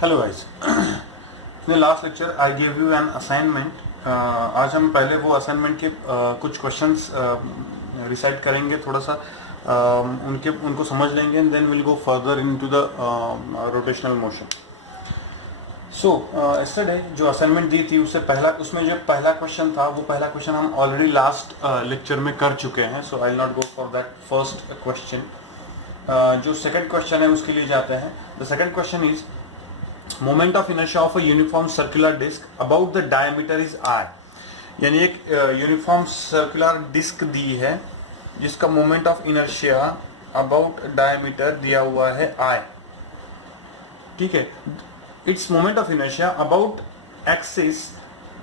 Hello guys, in last lecture I give you an assignment. आज हम पहले वो असाइनमेंट के कुछ क्वेश्चंस रिसाइट करेंगे, थोड़ा सा उनको समझ लेंगे and then will go further into the rotational motion. So yesterday जो असाइनमेंट दी थी उसमें जो पहला क्वेश्चन था वो पहला क्वेश्चन हम ऑलरेडी लास्ट लेक्चर में कर चुके हैं। So I will not go for that first question. जो सेकंड क्वेश्चन है उसके लिए जाते हैं। The second question is moment of inertia of a uniform circular disc about the diameter is R. यानी एक यूनिफॉर्म सर्कुलर डिस्क दी है जिसका moment of inertia about diameter दिया हुआ है आई। ठीक है, it's moment of inertia about axis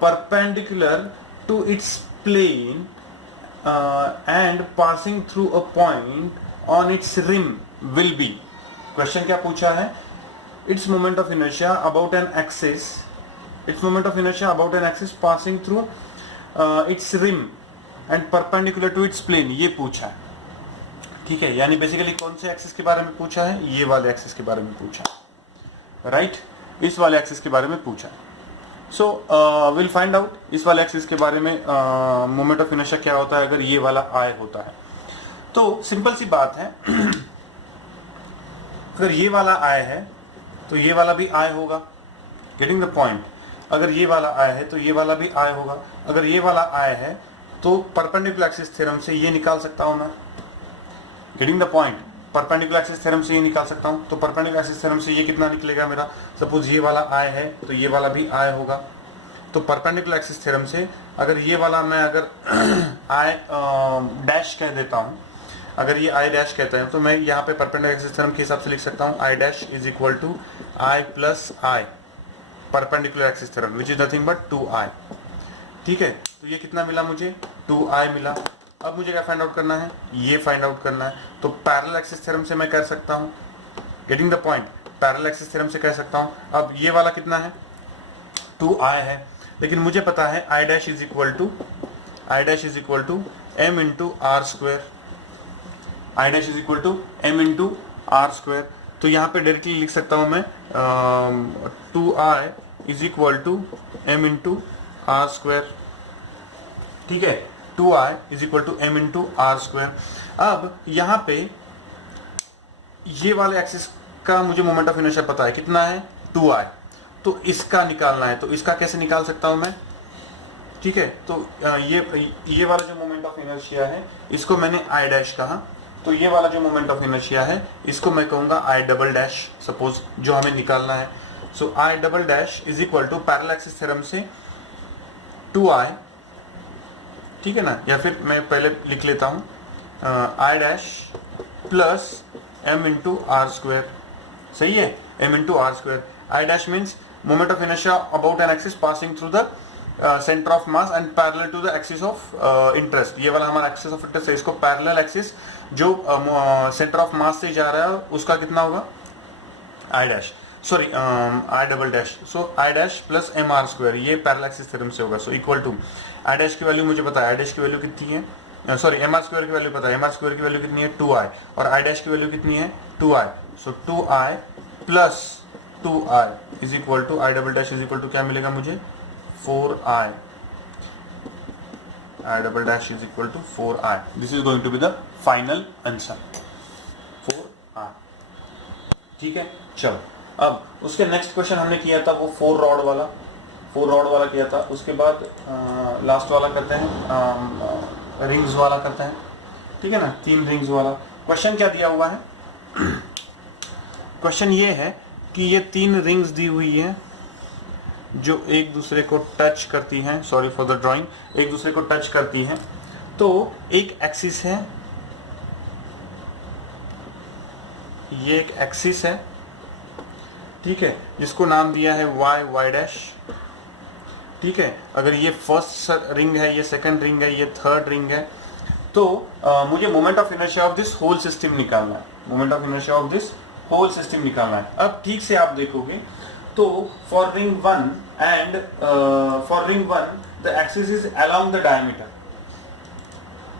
perpendicular to its plane and passing through a point on its rim will be. Question क्या पूछा है? its moment of inertia about an axis passing through its rim and perpendicular to its plane, ये पूछा है। ठीक है, यानी basically कौन से एक्सिस के बारे में पूछा है? ये वाले एक्सिस के बारे में पूछा है, राइट? इस वाले एक्सिस के बारे में पूछा है। सो विल फाइंड आउट इस वाले एक्सिस के बारे में मोमेंट ऑफ इनर्शिया क्या होता है अगर ये वाला आई होता है। तो सिंपल सी बात है, अगर ये वाला आई है तो ये वाला भी आई होगा। Getting the point? अगर ये वाला आई है तो ये वाला भी आई होगा। अगर ये वाला आई है तो परपेंडिकुलर एक्सिस थ्योरम से ये निकाल सकता हूं मैं। Getting the point? Perpendicular axis theorem से ये निकाल सकता हूं। तो परपेंडिकुलर एक्सिस थ्योरम से ये कितना निकलेगा मेरा? सपोज ये वाला आई है तो ये वाला भी आई होगा। तो परपेंडिकुलर एक्सिस थ्योरम से अगर ये वाला मैं अगर आई डैश कह देता हूं, अगर ये आई डैश कहते हैं तो मैं यहाँ पे परपेंडिकुलर एक्सिस थ्योरम के हिसाब से लिख सकता हूँ I dash is equal to I plus I perpendicular axis theorem which is nothing but 2i। ठीक है, तो ये कितना मिला मुझे? 2i मिला। अब मुझे क्या फाइंड आउट करना है? ये फाइंड आउट करना है। तो पैरेलल एक्सिस थ्योरम से मैं कर सकता हूँ। Getting the point? Parallel axis theorem से कह सकता हूँ। अब ये वाला कितना है? 2i है, लेकिन मुझे पता है I dash is equal to m into R square. I dash is equal to M into R square. तो यहाँ पे डायरेक्टली लिख सकता हूँ मैं 2i is equal to M into R square. ठीक है, 2i is equal to M into R square. अब यहाँ पे ये वाले एक्सिस का मुझे मोमेंट ऑफ इनर्शिया पता है, कितना है? 2i। तो इसका निकालना है, तो इसका कैसे निकाल सकता हूँ मैं? ठीक है, तो ये वाला जो मोमेंट ऑफ इनर्शिया है इसको मैंने आई डैश कहा, तो ये वाला जो मोमेंट ऑफ इनर्शिया है इसको मैं कहूंगा आई डबल डैश, सपोज जो हमें निकालना है। So I double dash is equal to parallel axis theorem से 2i। ठीक है ना, या फिर मैं पहले लिख लेता हूं I dash plus m into R square. सही है, m into R square. I dash means moment of inertia about an axis passing through the centre of mass and parallel to the axis of interest. ये वाला हमारा axis of interest है, इसको parallel axis जो centre of mass से जा रहा है उसका कितना होगा? I dash, sorry I double dash. So I dash plus M R square, ये पैरेलल एक्सिस थ्योरम से होगा। So equal to I dash की वैल्यू मुझे पता है, आई डैश की वैल्यू कितनी है? सॉरी एम आर स्क्वायर की वैल्यू पता है, एम आर स्क्वायर की वैल्यू कितनी है? 2i। और आई डैश की वैल्यू कितनी है? 2i। So 2i plus 2i is equal to I double dash is equal to क्या मिलेगा मुझे? 4i। I double dash is equal to 4i. This is going to be the final answer, 4i. ठीक है, चलो अब उसके next question हमने किया था वो 4 रॉड वाला किया था। उसके बाद लास्ट वाला करते हैं, रिंग्स वाला करते हैं। ठीक है ना, 3 रिंग्स वाला। क्वेश्चन क्या दिया हुआ है? क्वेश्चन ये है कि ये 3 रिंग्स दी हुई है जो एक दूसरे को टच करती हैं, सॉरी फॉर द ड्राइंग, एक दूसरे को टच करती हैं। तो एक एक्सिस है, ये एक एक्सिस है, ठीक है, जिसको नाम दिया है y डैश। ठीक है, अगर ये फर्स्ट रिंग है, ये सेकंड रिंग है, ये थर्ड रिंग है, तो मुझे moment of inertia of this whole system निकालना है। Moment of inertia of this whole system निकालना है। अब ठीक से आप देखोगे तो for ring 1 and for ring 1 the axis is along the diameter.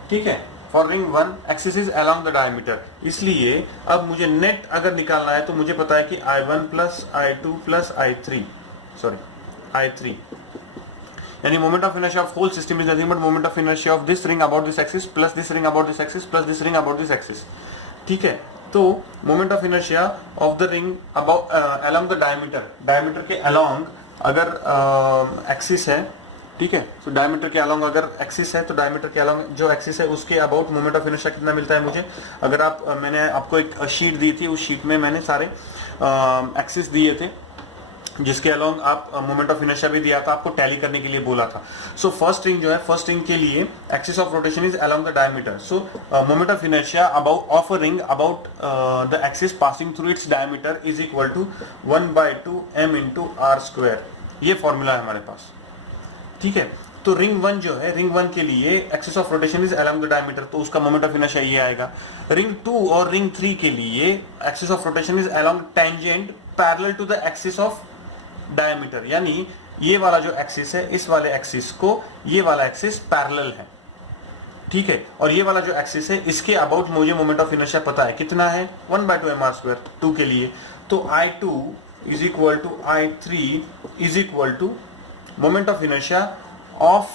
ठीक है, for ring 1 axis is along the diameter, इसलिए अब मुझे नेट अगर निकालना है तो मुझे पता है कि I1 plus I2 plus I3 यानी moment of inertia of whole system is nothing but moment of inertia of this ring about this axis plus this ring about this axis plus this ring about this axis. ठीक है, तो moment of inertia of the ring about along the diameter के along अगर axis है, ठीक है, तो diameter के अलोंग अगर एक्सिस है तो डायमीटर के अलोंग जो एक्सिस है उसके अबाउट मोमेंट ऑफ इनर्शिया कितना मिलता है मुझे। अगर आप मैंने आपको एक शीट दी थी, उस शीट में मैंने सारे एक्सिस दिए थे जिसके अलोंग आप मोमेंट ऑफ इनर्शिया भी दिया था, आपको टैली करने के लिए बोला था। सो फर्स्ट रिंग जो है, फर्स्ट रिंग के लिए axis of rotation is along the diameter, so moment of inertia about of a ring about the axis passing through its diameter is equal to 1/2 m into r square. ये formula है हमारे पास। ठीक है, तो ring 1 जो है, ring 1 के लिए axis of rotation is along the diameter, तो उसका मोमेंट ऑफ इनर्शिया ये आएगा। रिंग 2 और रिंग 3 के लिए axis of rotation is along tangent parallel to the axis of diameter, यानी ये वाला जो एक्सिस है, इस वाले एक्सिस को ये वाला एक्सिस पैरेलल है। ठीक है, और ये वाला जो एक्सिस है इसके अबाउट मुझे मोमेंट ऑफ इनर्शिया पता है कितना है, 1/2 mr स्क्वायर 2 के लिए। तो I2 is equal to I3 is equal to moment of inertia of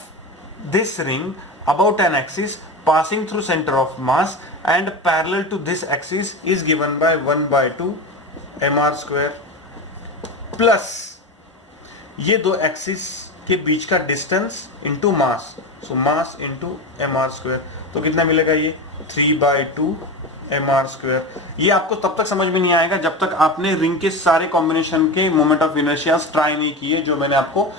this ring about an axis passing through center of mass and parallel to this axis is given by 1/2 mr square plus ये दो axis के बीच का distance into mass, सो mass into mr square, तो कितना मिलेगा ये 3/2 mr square. ये आपको तब तक समझ में नहीं आएगा जब तक आपने रिंग के सारे कॉम्बिनेशन के मोमेंट ऑफ इनर्शिया ट्राई नहीं किए, जो मैंने आपको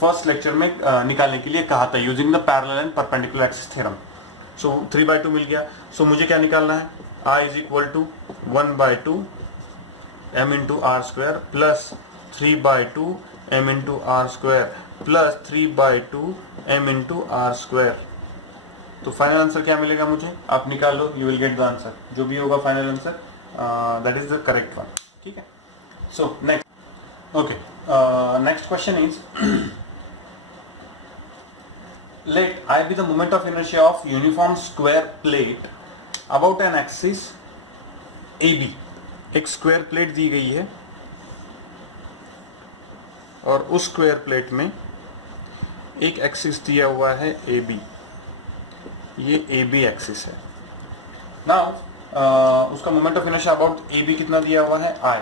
फर्स्ट लेक्चर में निकालने के लिए कहा था using the parallel and perpendicular axis theorem. So 3/2 मिल गया। सो मुझे क्या निकालना है, I is equal to 1/2 m into r square plus 3/2 m into r square plus 3/2 m into r square. तो फाइनल आंसर क्या मिलेगा मुझे, आप निकाल लो, you will get the answer. जो भी होगा final answer that is the correct one. ठीक है, so next, okay, next question is let I be the moment of inertia of uniform square plate about an axis AB। एक square plate दी गई है और उस स्क्वायर प्लेट में एक axis दिया हुआ है AB, ये AB एक्सिस है। नाउ उसका moment of inertia about AB कितना दिया हुआ है, I।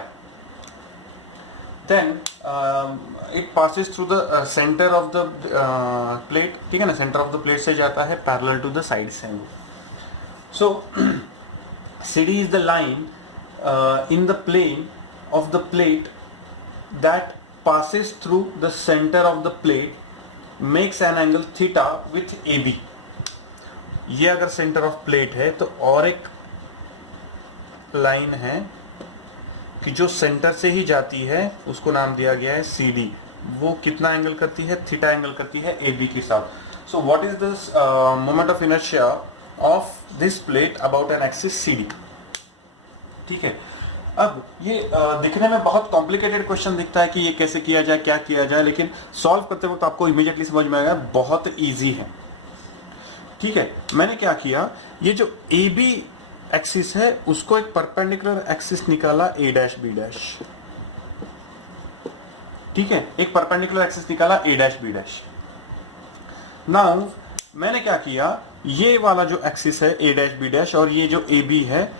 Then it passes through the centre of the plate, ठीक है ना, सेंटर ऑफ द प्लेट से जाता है पैरेलल टू द साइड से। सो CD is the line in the plane of the plate that passes through the center of the plate makes an angle theta with AB। ये अगर centre of plate है तो और एक line है कि जो सेंटर से ही जाती है, उसको नाम दिया गया है CD। वो कितना एंगल करती है, थीटा एंगल करती है AB के साथ। So what is this moment of inertia of this plate about an axis CD। ठीक है, अब ये दिखने में बहुत कॉम्प्लिकेटेड क्वेश्चन दिखता है कि ये कैसे किया जाए, क्या किया जाए, लेकिन सॉल्व करते वक्त आपको इमीडिएटली समझ में आएगा बहुत इजी है। ठीक है, मैंने क्या किया, ये जो AB एक्सिस है उसको एक परपेंडिकुलर एक्सिस निकाला A', ठीक है, एक परपेंडिकुलर एक्सिस निकाला A'। नाउ मैंने क्या किया, ये वाला जो एक्सिस है A', और ये जो AB है,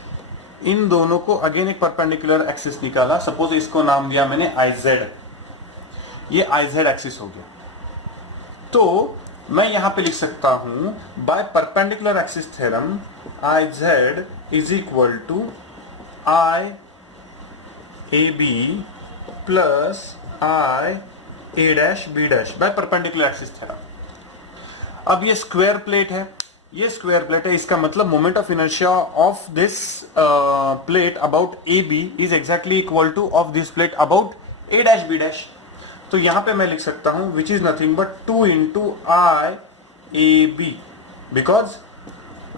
इन दोनों को अगेन एक परपेंडिकुलर एक्सिस निकाला। सपोज इसको नाम दिया मैंने IZ, ये IZ एक्सिस हो गया। तो मैं यहां पे लिख सकता हूं by perpendicular axis theorem IZ is equal to IAB plus IA'B by perpendicular axis theorem. अब ये स्क्वायर प्लेट है, ये स्क्वायर प्लेट है, इसका मतलब moment of inertia of this plate about AB is exactly equal to of this plate about A', तो यहां पे मैं लिख सकता हूं which is nothing but 2 into IAB, because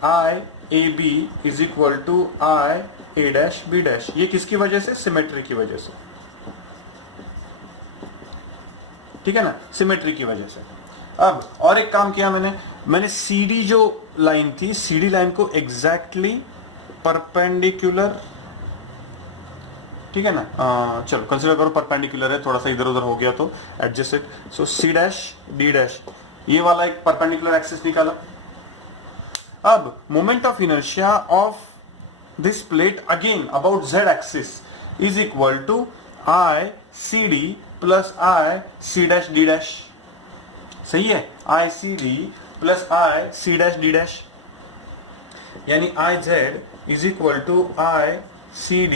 IAB is equal to IA'B। ये किसकी वजह से, सिमेट्री की वजह से, ठीक है ना, सिमेट्री की वजह से। अब और एक काम किया मैंने CD जो लाइन थी CD लाइन को एग्जैक्टली परपेंडिकुलर, ठीक है ना, चलो कंसिडर करो परपेंडिकुलर है, थोड़ा सा इधर उधर हो गया तो adjust it. So C' D', ये वाला एक परपेंडिकुलर एक्सिस निकाला। अब moment of inertia of this plate again about Z axis is equal to I CD plus I C' D', सही है, I CD plus I C' D', यानी IZ is equal to I CD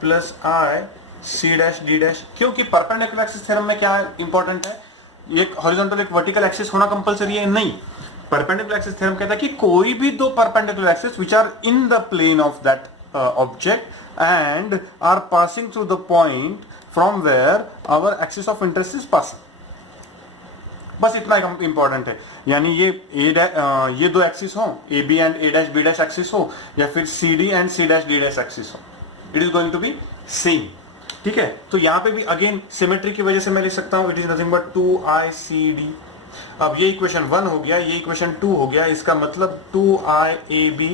plus I C' D'। क्योंकि perpendicular axis theorem में क्या important है, एक horizontal एक vertical axis होना कंपलसरी है? नहीं, परपेंडिकुलर एक्सिस थ्योरम कहता है कि कोई भी दो perpendicular axis which are in the plane of that object and are passing through the point from where our axis of interest is passing, बस इतना इंपॉर्टेंट है। यानी ये दो एक्सिस हो, AB and A' B' axis हो, या फिर CD and C' D' axis हो, it is going to be same, ठीक है। तो यहां पे भी अगेन सिमेट्री की वजह से मैं लिख सकता हूं it is nothing but 2ICD। अब ये इक्वेशन 1 हो गया, ये इक्वेशन 2 हो गया, इसका मतलब 2IAB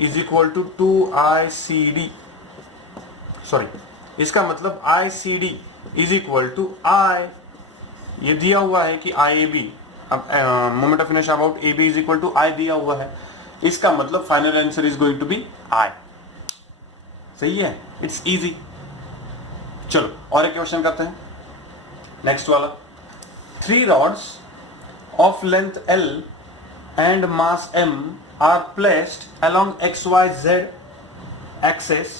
is equal to 2ICD, sorry, इसका मतलब ICD is equal to I, ये दिया हुआ है कि IAB, अब moment of inertia about AB is equal to I दिया हुआ है, इसका मतलब final answer is going to be I, सही है, इट्स इजी। चलो और एक क्वेश्चन करते हैं, नेक्स्ट वाला। 3 rods of length L and mass M are placed along XYZ axis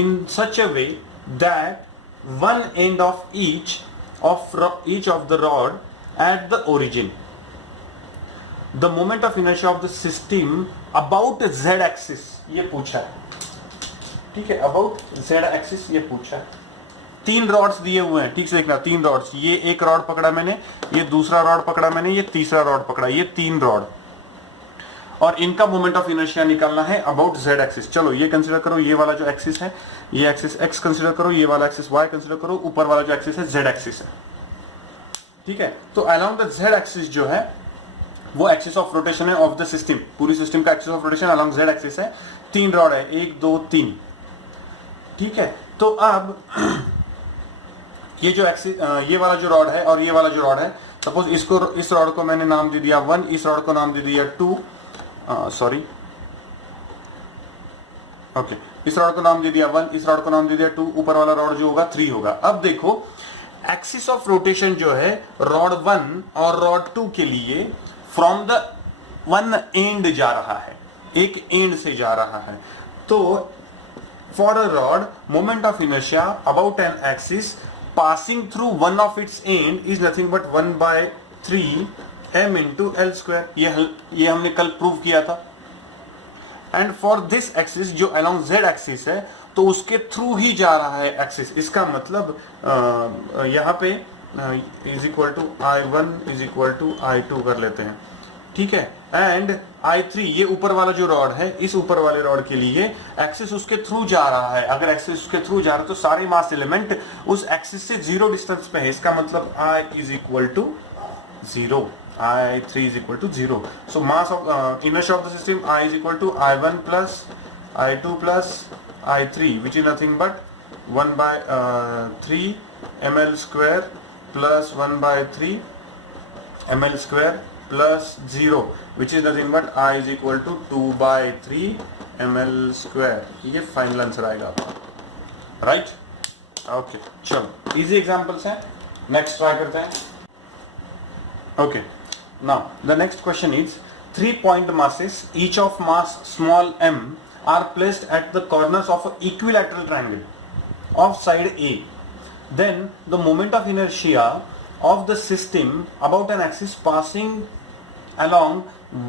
in such a way that one end of each of the rod at the origin, the moment of inertia of the system about Z axis, ये पूछा है, ठीक है, about Z axis ये पूछा है। 3 rods दिए हुए हैं, ठीक से देखना, 3 रॉड्स, ये एक रॉड पकड़ा मैंने, ये दूसरा रॉड पकड़ा मैंने, ये तीसरा रॉड पकड़ा, ये 3 रॉड, और इनका मोमेंट ऑफ इनर्शिया निकालना है अबाउट Z एक्सिस। चलो ये कंसीडर करो, ये वाला जो एक्सिस है, ये एक्सिस X कंसीडर करो, ये वाला एक्सिस Y कंसीडर करो, ऊपर वाला जो एक्सिस है Z एक्सिस है, ठीक है। तो अलोंग द Z एक्सिस जो है वो एक्सिस ऑफ रोटेशन है ऑफ द सिस्टम, पूरी सिस्टम का axis of rotation along Z axis है। 3 रॉड है, 1 2 3, ठीक है। तो अब ये जो एक्सिस, ये वाला जो रॉड है और ये वाला जो रॉड है, सपोज इसको, इस रॉड को मैंने नाम दे दिया 1, इस रॉड को नाम दे दिया 2, सॉरी, ओके, इस रॉड को नाम दे दिया 1, इस रॉड को नाम दे दिया 2, ऊपर वाला रॉड जो होगा 3 होगा। अब देखो एक्सिस ऑफ रोटेशन जो है रॉड 1 और रॉड 2 के लिए फ्रॉम द वन एंड जा रहा है, एक एंड से जा रहा है। तो for a rod, moment of inertia about an axis passing through one of its end is nothing but 1/3 m into L square, ये हमने कल प्रूव किया था। एंड फॉर दिस एक्सिस जो along Z एक्सिस है, तो उसके थ्रू ही जा रहा है एक्सिस, इसका मतलब यहाँ पे is equal to I1 is equal to I2 कर लेते हैं, ठीक है। एंड I3, ये ऊपर वाला जो रॉड है, इस ऊपर वाले रॉड के लिए एक्सिस उसके थ्रू जा रहा है। अगर एक्सिस उसके थ्रू जा रहा है तो सारे मास एलिमेंट उस एक्सिस से 0 डिस्टेंस पे है, इसका मतलब I is equal to 0, I3 is equal to 0। So mass of inertia of the system I is equal to I1 plus I2 plus I3 which is nothing but 1/3 ml square plus 1/3 ml square plus 0 which is nothing but I is equal to 2/3 ml square. ये final answer आएगा आपका, right? Okay, चलो easy examples हैं, next try करते हैं। Okay, now the next question is 3 point masses each of mass small m are placed at the corners of an equilateral triangle of side A. Then the moment of inertia of the system about an axis passing along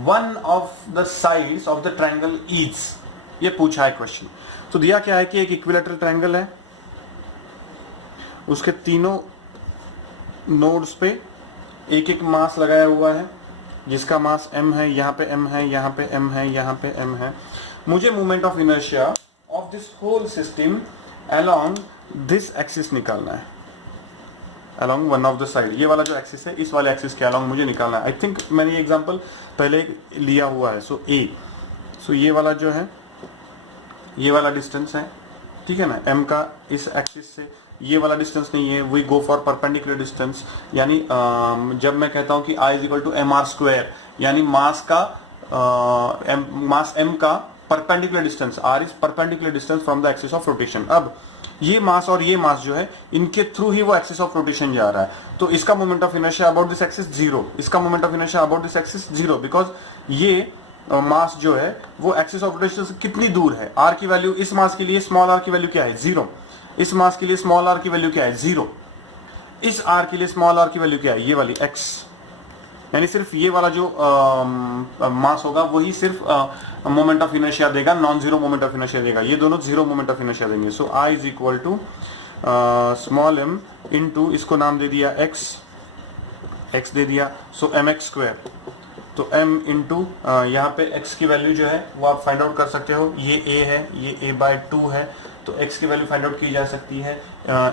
one of the sides of the triangle is, ये पूछा है question. तो दिया क्या है कि एक equilateral triangle है, उसके तीनों नोड्स पे एक एक मास लगाया हुआ है, जिसका मास m है, यहाँ पे m है, यहाँ पे m है, यहाँ पे m है। मुझे moment of inertia of this whole system along this axis निकालना है। along one of the side। ये वाला जो एक्सिस है इस वाले एक्सिस के along मुझे निकालना है। आई थिंक मैंने ये एग्जांपल पहले लिया हुआ है। सो ए, सो ये वाला जो है ये वाला डिस्टेंस है, ठीक है ना, m का इस एक्सिस से ये वाला डिस्टेंस नहीं है, we go for perpendicular distance. यानी जब मैं कहता हूं कि I is equal to M R square, यानी मास का मास m का perpendicular distance, r is perpendicular distance from the axis of rotation. अब ये मास और ये मास जो है इनके थ्रू ही वो एक्सिस ऑफ रोटेशन जा रहा है, तो इसका moment of inertia about this axis zero, इसका moment of inertia about this axis zero, because ये मास जो है वो एक्सिस ऑफ रोटेशन से कितनी दूर है। r की वैल्यू इस मास के लिए स्मॉल r की वैल्यू क्या है, जीरो। इस मास के लिए स्मॉल r की वैल्यू क्या है, जीरो। इस r के लिए स्मॉल r की वैल्यू क्या है, ये वाली x। यानी सिर्फ ये वाला जो मास होगा वही सिर्फ मोमेंट ऑफ इनर्शिया देगा, non zero moment of inertia देगा। ये दोनों जीरो मोमेंट ऑफ इनर्शिया देंगे। So I is equal to small m into, इसको नाम दे दिया x, x दे दिया, सो mx स्क्वायर। तो m इंटू यहाँ पे x की वैल्यू जो है वो आप फाइंड आउट कर सकते हो। ये a है, ये a/2 है, तो x की वैल्यू फाइंड आउट की जा सकती है।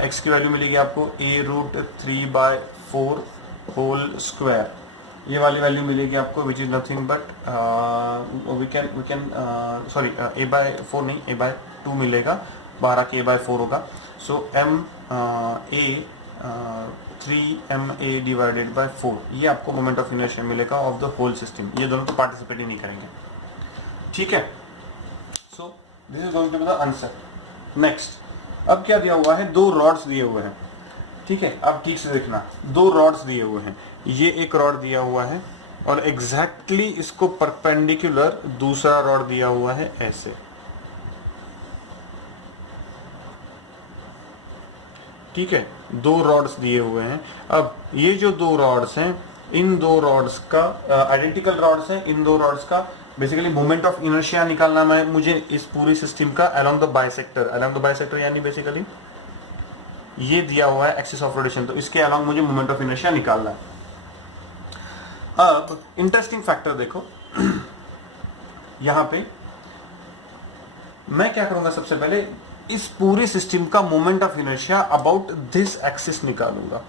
x की वैल्यू मिलेगी आपको a√3/4 होल स्क्वायर। ये वाली वैल्यू मिलेगी आपको which is nothing but we can sorry a/4 नहीं, a/2 मिलेगा, 12 के a/4 होगा। सो m a 3ma divided by 4, ये आपको मोमेंट ऑफ इनर्शिया मिलेगा ऑफ द होल सिस्टम। ये दोनों तो पार्टिसिपेट ही नहीं करेंगे, ठीक है। So this is going to be the answer. Next, अब क्या दिया हुआ है, दो रॉड्स दिए हुए हैं, ठीक है। अब ठीक से देखना, दो रॉड्स दिए हुए हैं, ये एक रॉड दिया हुआ है और एग्जैक्टली इसको परपेंडिकुलर दूसरा रॉड दिया हुआ है ऐसे, ठीक है। दो रॉड्स दिए हुए हैं। अब ये जो दो रॉड्स हैं, इन दो रॉड्स का आइडेंटिकल रॉड्स हैं, इन दो रॉड्स का बेसिकली मोमेंट ऑफ इनर्शिया निकालना है मुझे इस पूरी सिस्टम का along the bisector. Along the bisector यानी बेसिकली ये दिया हुआ है एक्सिस ऑफ रोटेशन, तो इसके अलोंग मुझे मोमेंट ऑफ इनर्शिया निकालना है। अब इंटरेस्टिंग फैक्टर देखो, यहां पे मैं क्या करूंगा, सबसे पहले इस पूरी सिस्टम का moment of inertia about this axis निकालूंगा,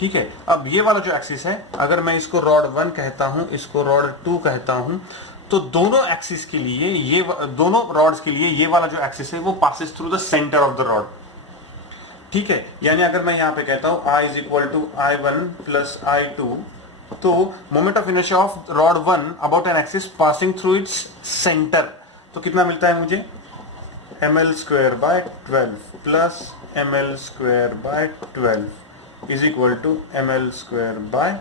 ठीक है। अब ये वाला जो एक्सिस है, अगर मैं इसको रॉड 1 कहता हूं, इसको रॉड 2 कहता हूं, तो दोनों एक्सिस के लिए, ये दोनों रॉड्स के लिए ये वाला जो एक्सिस है वो passes through the centre of the rod, ठीक है। यानी अगर मैं यहां पे कहता हूं I is equal to I1 plus I2, तो moment of inertia of rod 1 about an axis passing through its centre, तो कितना मिलता है मुझे, ml square by 12 plus ml square by 12 is equal to ml square by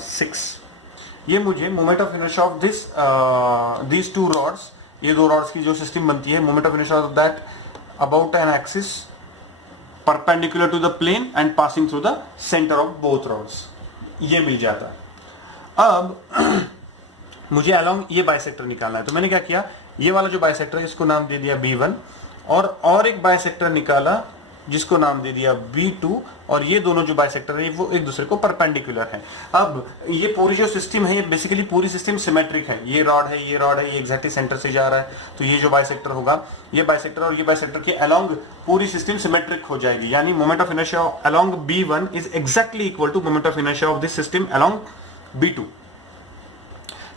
6। ये मुझे moment of inertia of this two rods, ये दो rods की जो सिस्टम बनती है, moment of inertia of that about an axis perpendicular to the plane and passing through the centre of both rods, ये मिल जाता है। अब मुझे अलोंग ये बाइसेक्टर निकालना है, तो मैंने क्या किया, ये वाला जो बाइसेक्टर है इसको नाम दे दिया B1 और एक बाइसेक्टर निकाला जिसको नाम दे दिया B2, और ये दोनों जो बाइसेक्टर है वो एक दूसरे को परपेंडिकुलर है। अब ये पूरी जो सिस्टम है, ये बेसिकली पूरी सिस्टम सिमेट्रिक है, ये रॉड है, ये रॉड है, ये एग्जैक्टली सेंटर से जा रहा है, तो ये जो बाइसेक्टर होगा, ये बाइसेक्टर और ये बाइसेक्टर के अलोंग पूरी सिस्टम सिमेट्रिक हो जाएगी। यानी moment of inertia along B1 is exactly equal to moment of inertia of this system along B2,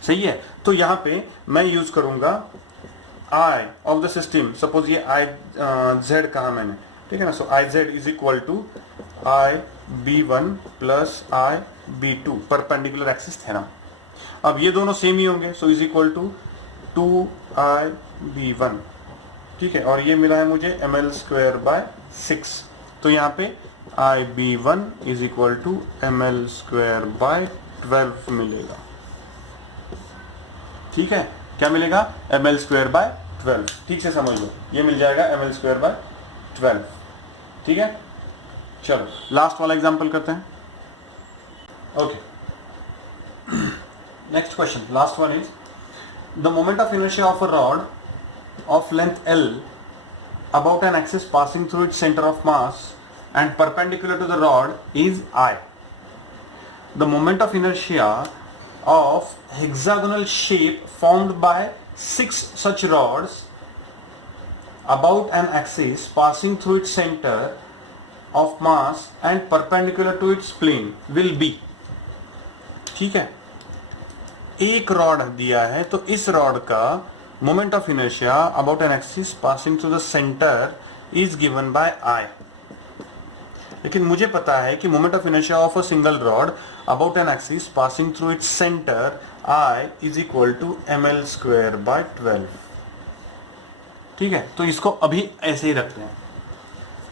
सही है। तो यहां पे मैं यूज करूंगा I of the system, suppose ये I Z कहा मैंने, ठीक है ना। सो I Z is equal to I B1 plus I B2 perpendicular axis theorem. अब ये दोनों सेम ही होंगे, so is equal to 2I B1, ठीक है, और ये मिला है मुझे ml स्क्वायर बाय 6, तो यहाँ पे I B1 is equal to ml square by 12 मिलेगा, ठीक है। क्या मिलेगा, ml स्क्वायर बाय 12, ठीक से समझ लो, ये मिल जाएगा ml स्क्वायर बाय 12, ठीक है। चलो लास्ट वाला एग्जांपल करते हैं। Okay, next question, last one is the moment of inertia of a rod of length L about an axis passing through its center of mass and perpendicular to the rod is I. The moment of inertia of hexagonal shape formed by 6 such rods about an axis passing through its center of mass and perpendicular to its plane will be. ठीक है, एक rod दिया है तो इस rod का moment of inertia about an axis passing through the centre is given by I. लेकिन मुझे पता है कि moment of inertia of a single rod about an axis passing through its centre I is equal to ml square by 12। ठीक है, तो इसको अभी ऐसे ही रखते हैं।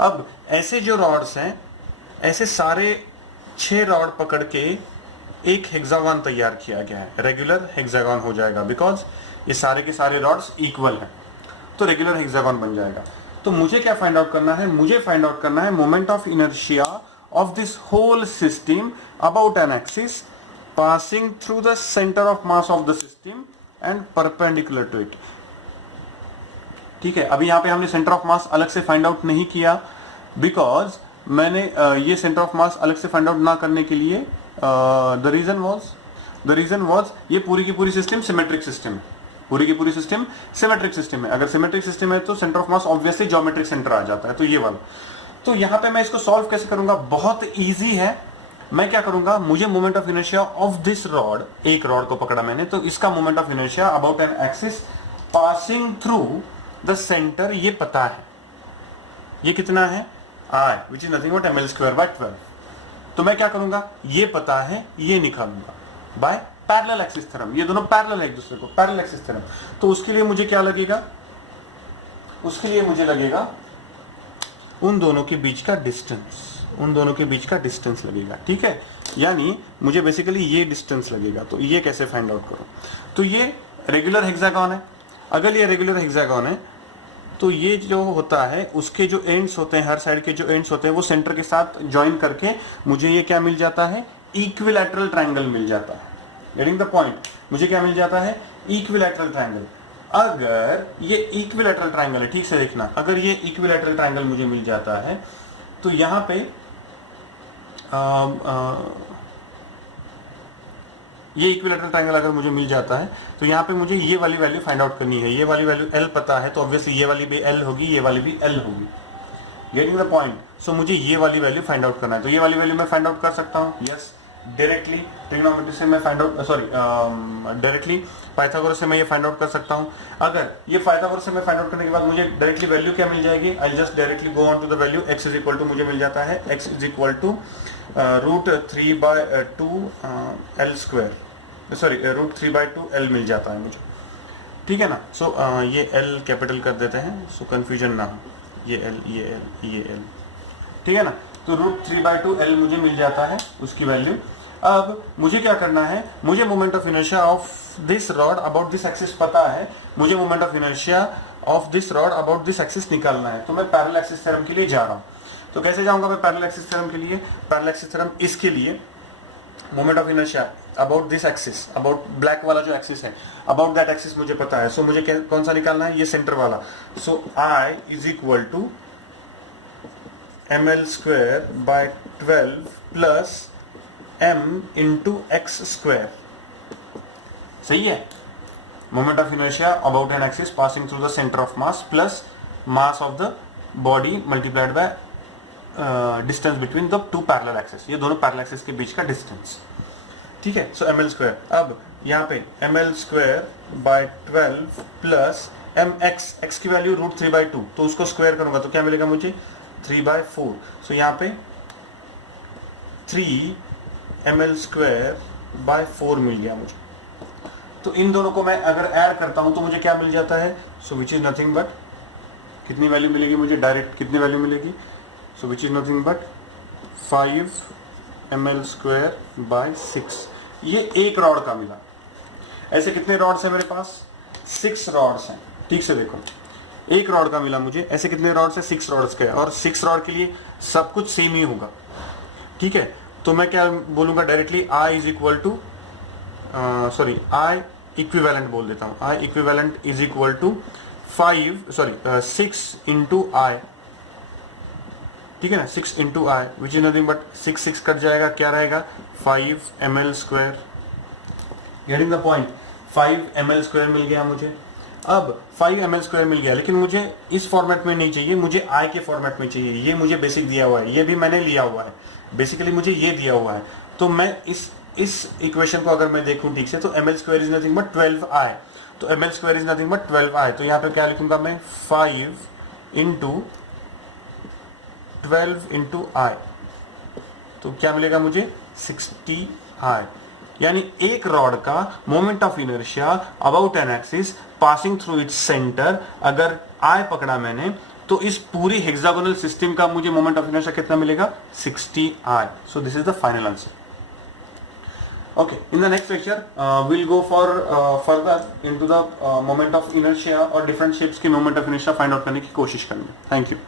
अब ऐसे जो रॉड्स हैं, ऐसे सारे 6 रॉड पकड़ के एक हेक्सागन तैयार किया गया है, रेगुलर हेक्सागन हो जाएगा, बिकॉज ये सारे के सारे रॉड्स इक्वल हैं, तो रेगुलर हेक्सागन बन जाएगा। तो मुझे क्या फाइंड आउट करना है? मुझे फाइंड आउट करना है moment of inertia of this whole system about an axis passing through the centre of mass of the system and perpendicular to it. ठीक है, अभी यहां पे हमने सेंटर ऑफ मास अलग से फाइंड आउट नहीं किया, बिकॉज मैंने ये सेंटर ऑफ मास अलग से फाइंड आउट ना करने के लिए द रीजन वॉज ये पूरी की पूरी सिस्टम सिमेट्रिक सिस्टम है, पूरी की पूरी सिस्टम सिमेट्रिक सिस्टम है। अगर सिमेट्रिक सिस्टम है तो centre of mass obviously geometric centre आ जाता है, तो ये वाला। तो यहां पे मैं इसको सॉल्व कैसे करूंगा? बहुत इजी है। मैं क्या करूंगा, मुझे moment of inertia of this rod, एक रॉड को पकड़ा मैंने, तो इसका moment of inertia about an axis passing through the centre ये पता है, ये कितना है? I, which is nothing but ml square by 12। तो मैं क्या करूंगा, ये पता है, ये निकालूंगा बाय पैरेलल एक्सिस थ्योरम। ये दोनों पैरेलल है एक दूसरे को, पैरेलल एक्सिस थ्योरम। तो उसके लिए मुझे क्या लगेगा? उसके लिए मुझे लगेगा उन दोनों के बीच का डिस्टेंस, उन दोनों के बीच का डिस्टेंस लगेगा। ठीक है, यानी मुझे बेसिकली ये डिस्टेंस लगेगा। तो ये कैसे फाइंड आउट करूं? तो ये रेगुलर हेक्सागन है। अगर ये रेगुलर हेक्सागन है तो ये जो होता है उसके जो एंड्स होते हैं, हर साइड के जो एंड्स होते हैं वो सेंटर के साथ ज्वाइन करके मुझे ये क्या मिल जाता है? इक्विलैटरल ट्रायंगल मिल जाता है। Getting the point? मुझे क्या मिल जाता है? Equilateral triangle. अगर ये इक्विलैटरल ट्रायंगल है, ठीक से देखना, अगर ये इक्विलैटरल ट्रायंगल मुझे मिल जाता है तो यहां पे ये इक्विलैटरल ट्रायंगल अगर मुझे मिल जाता है तो यहाँ पे मुझे ये वाली वैल्यू फाइंड आउट करनी है। ये वाली वैल्यू L पता है, तो ऑब्वियसली ये वाली भी L होगी, ये वाली भी L होगी। Getting the point? सो मुझे ये वाली वैल्यू फाइंड आउट करना है। तो ये वाली वैल्यू मैं फाइंड आउट कर सकता हूँ, यस, डायरेक्टली ट्रिग्नोमेट्री से मैं find out, sorry directly Pythagoras से मैं ये फाइंड आउट कर सकता हूँ। अगर ये पाइथागोरस से मैं फाइंड आउट करने के बाद मुझे डायरेक्टली वैल्यू क्या मिल जाएगी? I just directly go on to the value x is equal to, मुझे मिल जाता है x is equal to √3/2 L square, sorry √3/2 L मिल जाता है मुझे। ठीक है ना? सो ये L कैपिटल कर देते हैं, सो कंफ्यूजन ना हो, ये L, ये L, ये L। ठीक है ना? तो √3/2 L मुझे मिल जाता है, उसकी वैल्यू। अब मुझे क्या करना है? मुझे moment of inertia of this rod about this axis पता है, मुझे moment of inertia of this rod about this axis निकालना है। तो मैं पैरेलल एक्सिस थ्योरम के लिए जा रहा हूँ। तो कैसे जाऊंगा मैं पैरेलल एक्सिस थ्योरम के लिए? पैरेलल एक्सिस थ्योरम इसके लिए moment of inertia about this axis, about black वाला जो एक्सिस है, अबाउट दैट एक्सिस मुझे पता है। सो मुझे कौन सा निकालना है? ये सेंटर वाला। So I is equal to ml square by 12 plus m into x square. सही है? Moment of inertia about an axis passing through the centre of mass plus mass of the body multiplied by distance between the two parallel axis, ये दोनों parallel axis के बीच का distance. ठीक है? सो ml square. अब यहाँ पे ml square by 12 plus mx, x की वैल्यू √3/2, तो उसको स्क्वायर करूंगा तो क्या मिलेगा मुझे? 3/4। सो यहाँ पे 3 ml स्क्वायर बाय 4 मिल गया मुझे। तो इन दोनों को मैं अगर ऐड करता हूं तो मुझे क्या मिल जाता है? So which is nothing but, कितनी वैल्यू मिलेगी मुझे? डायरेक्ट कितनी वैल्यू मिलेगी? So which is nothing but 5 ml square by 6। ये एक रॉड का मिला। ऐसे कितने रॉड्स हैं मेरे पास? 6 रॉड्स हैं। ठीक से देखो, एक रॉड का मिला मुझे। ऐसे कितने रॉड्स हैं? 6 रॉड्स के। और 6 रॉड के लिए सब कुछ सेम ही होगा। ठीक है? तो मैं क्या बोलूंगा directly? I is equal to, sorry I equivalent बोल देता हूं। I equivalent is equal to 6 into I। ठीक है ना? 6 into I which is nothing but 6 cut जाएगा, क्या रहेगा? 5 ml square. Getting the point? 5 ml square मिल गया मुझे। अब 5 ml² मिल गया, लेकिन मुझे इस फॉर्मेट में नहीं चाहिए, मुझे आई के फॉर्मेट में चाहिए। ये मुझे बेसिक दिया हुआ है, ये भी मैंने लिया हुआ है, बेसिकली मुझे ये दिया हुआ है। तो मैं इस इक्वेशन को अगर मैं देखूं ठीक से, तो ml² is nothing but 12i, तो ml² is nothing but 12i। तो यहाँ पे क्या लिखूंगा मैं, 5 × 12 × i, तो क्या मिलेगा मुझे, 60i। यानी एक रॉड का moment of inertia about an axis passing through its centre, अगर आई पकड़ा मैंने, तो इस पूरी हेक्सागोनल सिस्टम का मुझे मोमेंट ऑफ इनर्शिया कितना मिलेगा, 60i। So this is the final answer. Okay, in the next lecture, we'll go for further into the moment of inertia और different shapes की moment of inertia find out करने की कोशिश करेंगे। Thank you.